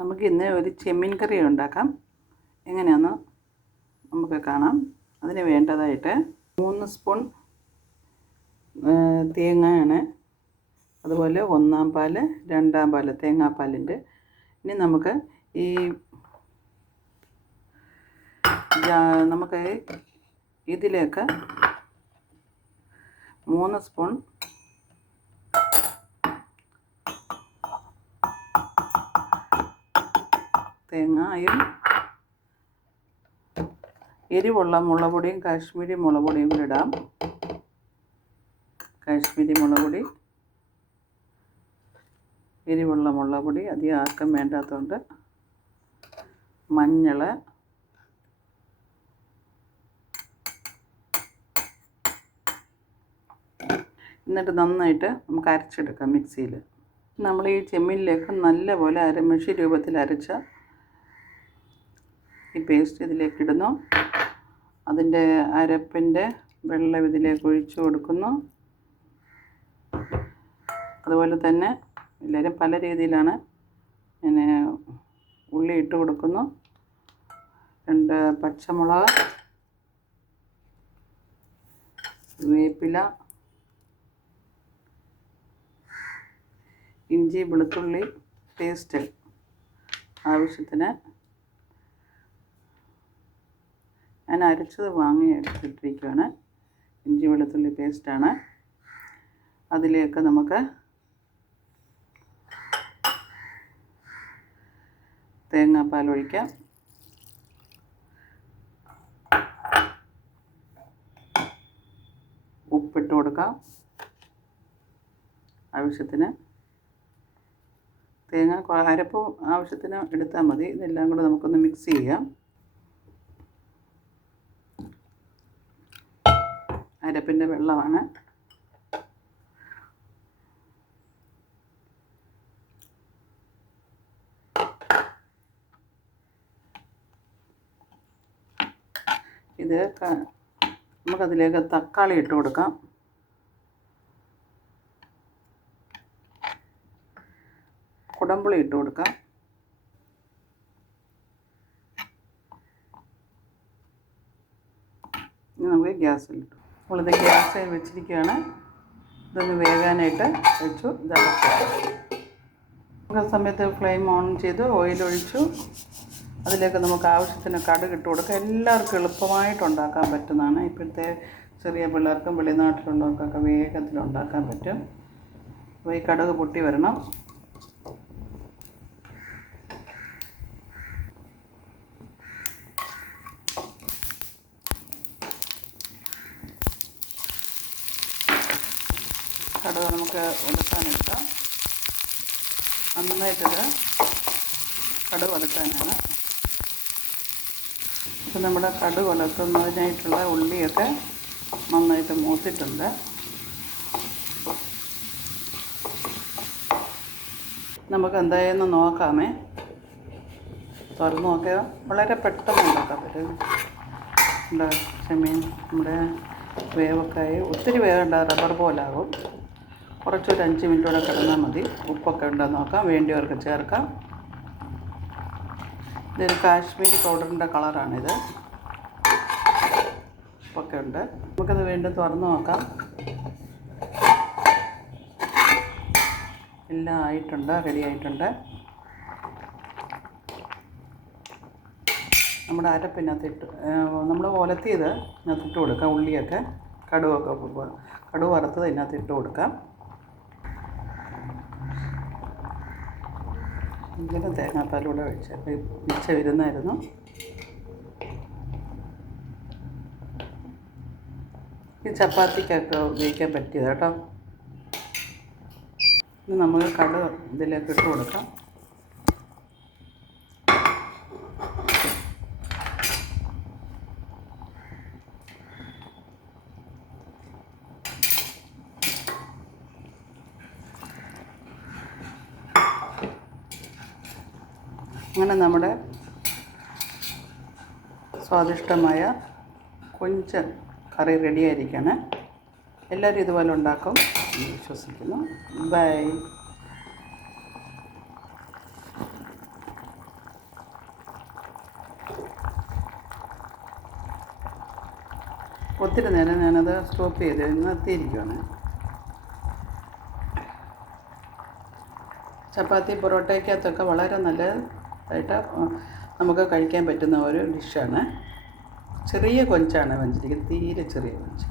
നമുക്ക് ഇന്ന് ഒരു ചെമ്മീൻ കറി ഉണ്ടാക്കാം. എങ്ങനെയാണെന്ന് നമുക്ക് കാണാം. അതിന് വേണ്ടതായിട്ട് 3 സ്പൂൺ തേങ്ങയാണ്, അതുപോലെ 1-ാം പാല് 2-ാം പാല് തേങ്ങാപ്പാലിൻ്റെ. ഇനി നമുക്ക് ഇതിലേക്ക് 3 സ്പൂൺ തേങ്ങയും എരിവുള്ള മുളക് പൊടിയും കാശ്മീരി മുളക് പൊടിയും കൂടി ഇടാം. കാശ്മീരി മുളക് പൊടി, എരിവുള്ള മുളക് പൊടി അധികം ആർക്കും വേണ്ടാത്തതുകൊണ്ട് മഞ്ഞൾ, എന്നിട്ട് നന്നായിട്ട് നമുക്ക് അരച്ചെടുക്കാം മിക്സിയിൽ. നമ്മൾ ഈ ചെമ്മീനിലേക്ക് നല്ലപോലെ അരമഷി രൂപത്തിൽ അരച്ച ഈ പേസ്റ്റ് ഇതിലേക്ക് ഇടുന്നു. അതിൻ്റെ അരപ്പിൻ്റെ വെള്ളം ഇതിലേക്ക് ഒഴിച്ചു കൊടുക്കുന്നു. അതുപോലെ തന്നെ എല്ലാവരും പല രീതിയിലാണ് പിന്നെ ഉള്ളി ഇട്ട് കൊടുക്കുന്നു. 2 പച്ചമുളക്, വേപ്പില, ഇഞ്ചി വെളുത്തുള്ളി പേസ്റ്റ് ആവശ്യത്തിന്. ഞാൻ അരച്ചത് വാങ്ങി എടുത്തിട്ടിരിക്കുകയാണ്. ഇഞ്ചി വെളുത്തുള്ളി പേസ്റ്റാണ്. അതിലേക്ക് നമുക്ക് തേങ്ങാപ്പാൽ ഒഴിക്കാം. ഉപ്പിട്ട് കൊടുക്കാം ആവശ്യത്തിന്. തേങ്ങ അരപ്പ് ആവശ്യത്തിന് എടുത്താൽ മതി. ഇതെല്ലാം കൂടെ നമുക്കൊന്ന് മിക്സ് ചെയ്യാം. അരപ്പിൻ്റെ വെള്ളമാണ്. ഇത് നമുക്കതിലേക്ക് തക്കാളി ഇട്ട് കൊടുക്കാം. കുടംപുളി ഇട്ട് കൊടുക്കാം. ഇനി നമുക്ക് ഗ്യാസിലിട്ടു. നമ്മളിത് ഗ്യാസിൽ വെച്ചിരിക്കുകയാണ്. ഇതൊന്ന് വേകാനായിട്ട് വെച്ചു. ഇതടച്ചു. സമയത്ത് ഫ്ലെയിം ഓൺ ചെയ്ത് ഓയിൽ ഒഴിച്ചു. അതിലേക്ക് നമുക്ക് ആവശ്യത്തിന് കടുക് ഇട്ട് കൊടുക്കുക. എല്ലാവർക്കും എളുപ്പമായിട്ട് ഉണ്ടാക്കാൻ പറ്റുന്നതാണ്. ഇപ്പോഴത്തെ ചെറിയ പിള്ളേർക്കും വെളിനാട്ടിലുള്ളവർക്കൊക്കെ വേഗത്തിൽ ഉണ്ടാക്കാൻ പറ്റും. അപ്പോൾ ഈ കടുക് പൊട്ടി വരണം. കടുക് നമുക്ക് വറുക്കാനിട്ടാം. നന്നായിട്ടത് കടുക് വറുക്കാനാണ്. ഇപ്പം നമ്മുടെ കടുക് വറുക്കുന്നതിനായിട്ടുള്ള ഉള്ളിയൊക്കെ നന്നായിട്ട് മൂത്തിട്ടുണ്ട്. നമുക്ക് എന്തായെന്ന് നോക്കാമേ. തുറന്ന് നോക്കിയാൽ വളരെ പെട്ടെന്ന് ഉണ്ടാക്കാൻ പറ്റും. ചെമ്മീൻ നമ്മുടെ വേവക്കായി ഒത്തിരി വേവേണ്ട, റബ്ബർ പോലാകും. കുറച്ചൊരു 5 മിനിറ്റോടെ കിടന്നാൽ മതി. ഉപ്പൊക്കെ ഉണ്ടെന്ന് നോക്കാം. വേണ്ടിയവർക്ക് ചേർക്കാം. ഇതൊരു കാശ്മീരി പൗഡറിൻ്റെ കളറാണിത്. ഉപ്പൊക്കെ ഉണ്ട്. നമുക്കത് വീണ്ടും തുറന്ന് നോക്കാം. എല്ലാം ആയിട്ടുണ്ട്, റെഡി ആയിട്ടുണ്ട്. നമ്മുടെ അരപ്പിനകത്തിട്ട് നമ്മൾ ഒലത്തിയത് ഇതിനകത്തിട്ട് കൊടുക്കാം. ഉള്ളിയൊക്കെ കടുക് വറുത്തത് ഇതിനകത്ത് ഇട്ട് കൊടുക്കാം. ഇങ്ങനെ തേങ്ങാപ്പാലൂടെ വെച്ച വരുന്നായിരുന്നു. ഈ ചപ്പാത്തിക്കൊക്കെ ഉപയോഗിക്കാൻ പറ്റിയത് കേട്ടോ. ഇനി നമ്മൾ കടുക് ഇതിലേക്ക് ഇട്ട് കൊടുക്കാം. അങ്ങനെ നമ്മുടെ സ്വാദിഷ്ടമായ കൊഞ്ച് കറി റെഡിയായിരിക്കുകയാണ്. എല്ലാവരും ഇതുപോലെ ഉണ്ടാക്കും എന്ന് വിശ്വസിക്കുന്നു. ബൈ. ഒത്തിരി നേരം ഞാനത് സ്റ്റോപ്പ് ചെയ്ത് നിർത്തിയിരിക്കുകയാണ്. ചപ്പാത്തി പൊറോട്ടയ്ക്കകത്തൊക്കെ വളരെ നല്ലതായിട്ട് നമുക്ക് കഴിക്കാൻ പറ്റുന്ന ഒരു ഡിഷാണ്. ചെറിയ കൊഞ്ചാണ് വഞ്ചിരിക്കുന്നത്, തീരെ ചെറിയ കൊഞ്ച്.